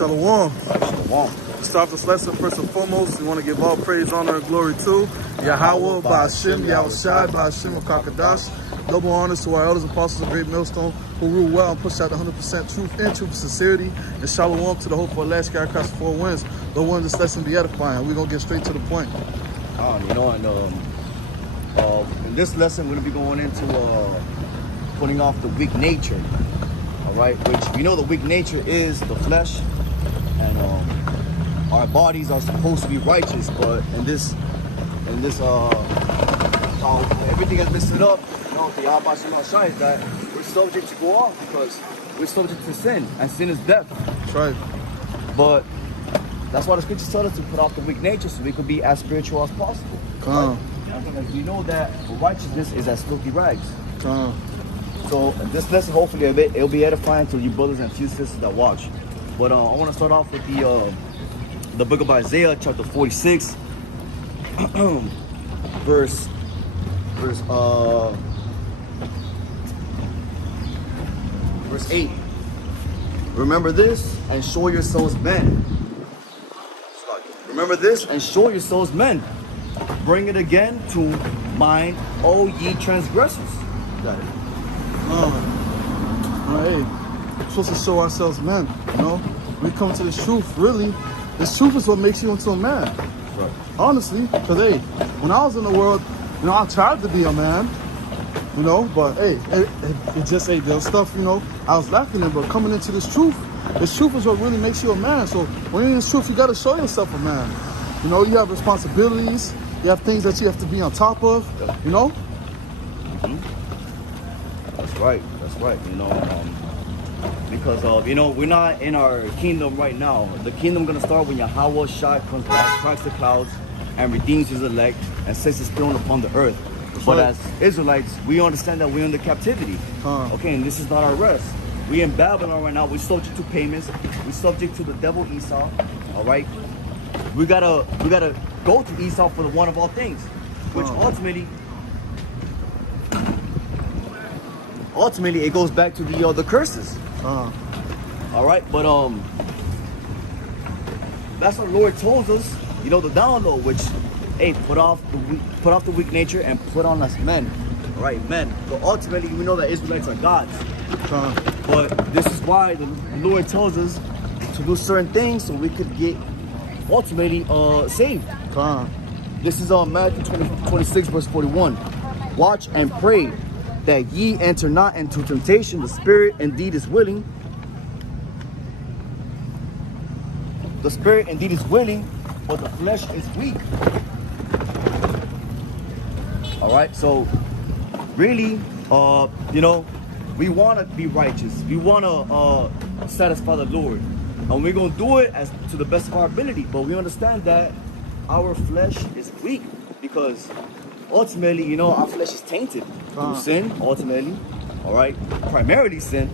Shalom. Shalom. Start this lesson first and foremost. We want to give all praise, honor, and glory to Yahweh, Ba'ashem, Yahushai, Ba'ashem, Kakadash. Double honors to our elders, apostles of Great Millstone, who rule well and push out 100% truth and truth sincerity. And shalom to the hope for last guy across the four winds. The one this lesson be edifying. We're going to get straight to the point. In this lesson, we're going to be going into putting off the weak nature. All right, which we know the weak nature is the flesh, and our bodies are supposed to be righteous, but in this everything has been set up. The Yahweh Shai is that we're subject to go off because we're subject to sin, and sin is death. That's right. But that's why the scriptures tell us to put off the weak nature so we could be as spiritual as possible. Come on. Because we know that righteousness is as filthy rags. Come on. So this lesson, hopefully, it'll be edifying to you brothers and few sisters that watch. But I want to start off with the book of Isaiah, chapter 46, verse 8. Remember this and show yourselves men. Remember this and show yourselves men. Bring it again to mind, O ye transgressors. Got it. Hey, we're supposed to show ourselves men, We come to this truth, really. This truth is what makes you into a man. Right. Honestly, because, hey, when I was in the world, I tried to be a man, but, hey, it just, hey, there's stuff, I was lacking in, but coming into this truth is what really makes you a man. So when you're in this truth, you got to show yourself a man. You have responsibilities, you have things that you have to be on top of, Mm-hmm. That's right. Because we're not in our kingdom right now. The kingdom gonna start when Yahweh Shai comes back, cracks the clouds, and redeems his elect and sets his throne upon the earth. But as Israelites, we understand that we're under captivity. Okay, and this is not our rest. We're in Babylon right now. We're subject to payments. We're subject to the devil Esau. All right. We gotta go to Esau for the one of all things, which ultimately it goes back to the curses. All right, but that's what the Lord tells us. The download, which, hey, put off the weak nature and put on us men. All right, men. But ultimately, we know that Israelites are gods. But this is why the Lord tells us to do certain things so we could get ultimately saved. This is Matthew 26 verse 41. Watch and pray that ye enter not into temptation. The spirit indeed is willing. The spirit indeed is willing, but the flesh is weak. All right, so really, we want to be righteous. We want to satisfy the Lord. And we're going to do it as to the best of our ability. But we understand that our flesh is weak because ultimately, our flesh is tainted through sin, ultimately. All right, primarily sin.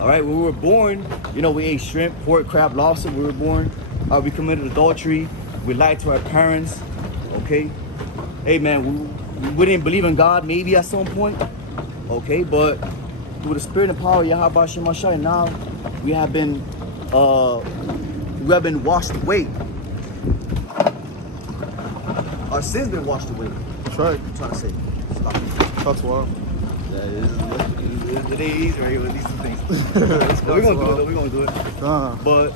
All right, when we were born, we ate shrimp, pork, crab, lobster. We were born. We committed adultery. We lied to our parents. Okay, hey man, we didn't believe in God maybe at some point. Okay, but through the spirit and power of Yahweh Shai, now we have been washed away. Our sins been washed away. That's right. I'm trying to say. That's wild. It is right with these two things. We're gonna do it. But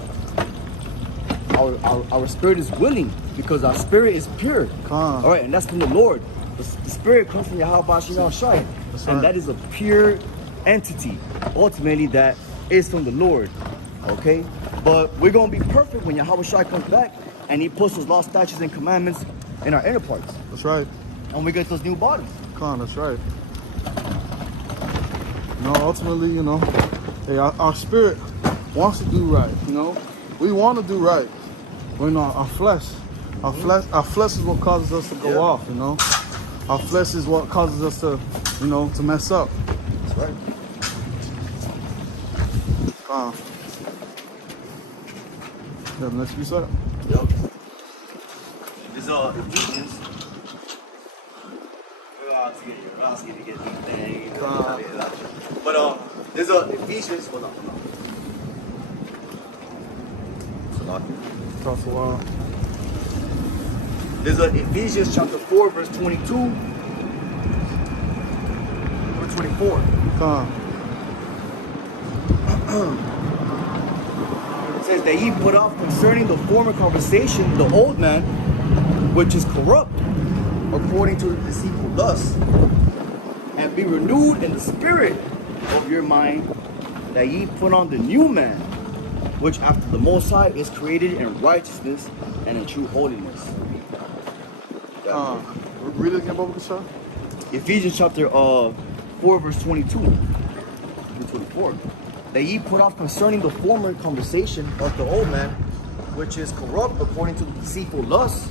our spirit is willing because our spirit is pure. All right, and that's from the Lord. The spirit comes from Yahweh Shai, and that is a pure entity. Ultimately, that is from the Lord. Okay, but we're gonna be perfect when Yahweh Shai comes back and He puts His law, statutes, and commandments in our inner parts. That's right. And we get those new bodies. That's right. Ultimately, hey, our spirit wants to do right. We want to do right. But our flesh is what causes us to go off. Our flesh is what causes us to, to mess up. That's right. The next piece up. Yep. It's Ephesians. But there's Ephesians. Hold on. Talks a while. There's Ephesians chapter 4, verse 22 or 24. It says that ye put off concerning the former conversation the old man, which is corrupt according to the deceitful lust, and be renewed in the spirit of your mind, that ye put on the new man, which after the Most High is created in righteousness and in true holiness. Read it again, Baba Kasha. Ephesians chapter 4, verse 22 to 24. That ye put off concerning the former conversation of the old man, which is corrupt according to the deceitful lust,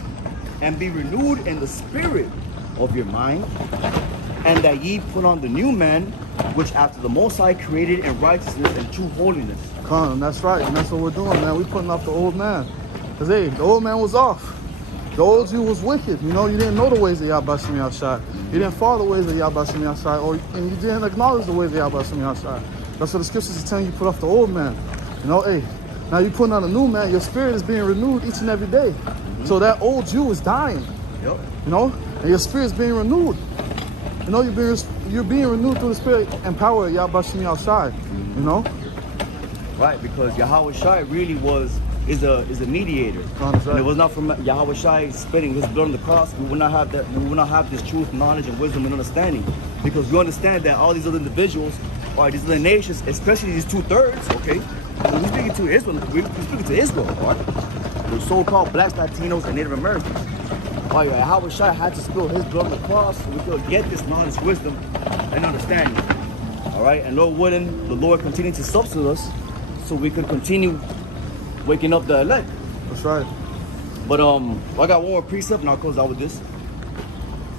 and be renewed in the spirit of your mind, and that ye put on the new man, which after the Most High created in righteousness and true holiness. That's right, and that's what we're doing, man. We're putting off the old man. Because, hey, the old man was off. The old you was wicked. You know, you didn't know the ways of Yahweh Shem Yahshai. You didn't follow the ways of Yahweh Shem Yahshai, and you didn't acknowledge the ways of Yahweh Shem Yahshai. That's what the scriptures are telling you, put off the old man. You know, hey, now you're putting on a new man. Your spirit is being renewed each and every day. So that old you is dying. Yep. You know, and your spirit's being renewed. You know, you're being renewed through the spirit and power of Yahweh Shem Yahshai. You know? Right, because Yahweh Shai really is a mediator. Right. And it was not from Yahweh Shai spitting his blood on the cross, we will not have that. We will not have this truth, knowledge, and wisdom and understanding, because we understand that all these other individuals, or these other nations, especially these 2/3, okay, when we're speaking to Israel, we're speaking to Israel, all right? The so-called blacks, Latinos, and Native Americans. All right, Yahweh Shai had to spill his blood on the cross so we could get this knowledge, wisdom, and understanding. All right, and Lord willing, the Lord continued to substitute us so we could continue waking up the elect. That's right. But I got one more precept and I'll close out with this.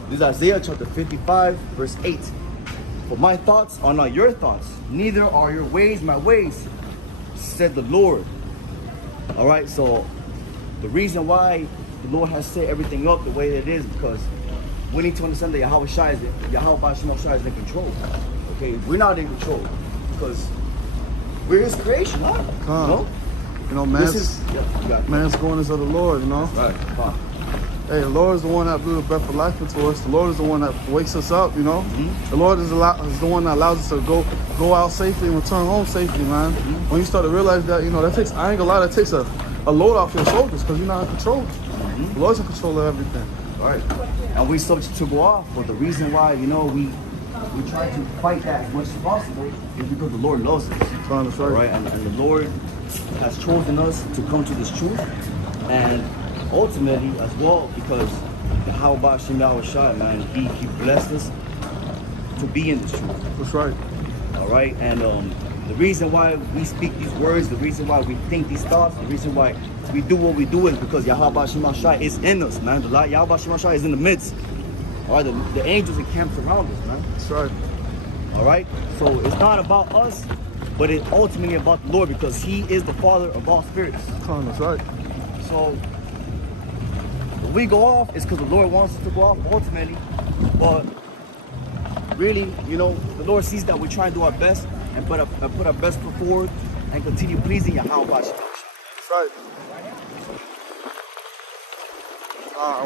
This is Isaiah chapter 55, verse 8. For my thoughts are not your thoughts, neither are your ways my ways, said the Lord. All right, so the reason why the Lord has set everything up the way it is, because we need to understand that Yahweh Shai is in control. Okay, we're not in control because we're His creation, huh? You know, man's going is of the Lord, you know? Right. Hey, the Lord is the one that blew the breath of life into us. The Lord is the one that wakes us up, you know? The Lord is the one that allows us to go out safely and return home safely, man. When you start to realize that, you know, that takes, I ain't gonna lie, that takes a load off your shoulders because you're not in control. The Lord's in control of everything. All right. And we subject to go off, but the reason why, you know, we try to fight that as much as possible is because the Lord loves us. That's right. All right? And the Lord has chosen us to come to this truth, and ultimately as well because the Yahweh Shem Yahweh, man, he blessed us to be in this truth. That's right. All right, and the reason why we speak these words, the reason why we think these thoughts, the reason why we do what we do is because Yahweh Shem Yahweh is in us, man. The Yahweh Shem Yahweh is in the midst. All right, the angels encamped around us, man. That's right. All right, so it's not about us, but it's ultimately about the Lord because He is the Father of all spirits. That's right. So when we go off, it's because the Lord wants us to go off ultimately. But really, you know, the Lord sees that we try and do our best and put our best foot forward and continue pleasing Yahweh. That's right.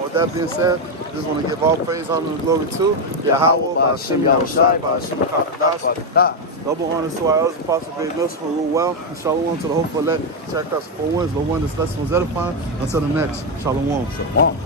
With that being said, I just want to give all praise, honor, and glory to Yahweh, Shem Yahushai, Shem Kadadash. Double honors to our elders, Apostle Great Nurse, who rule well, and shalom to the hopeful elect. Check us for words. The one this lesson was edifying. Until the next, shalom. Shalom.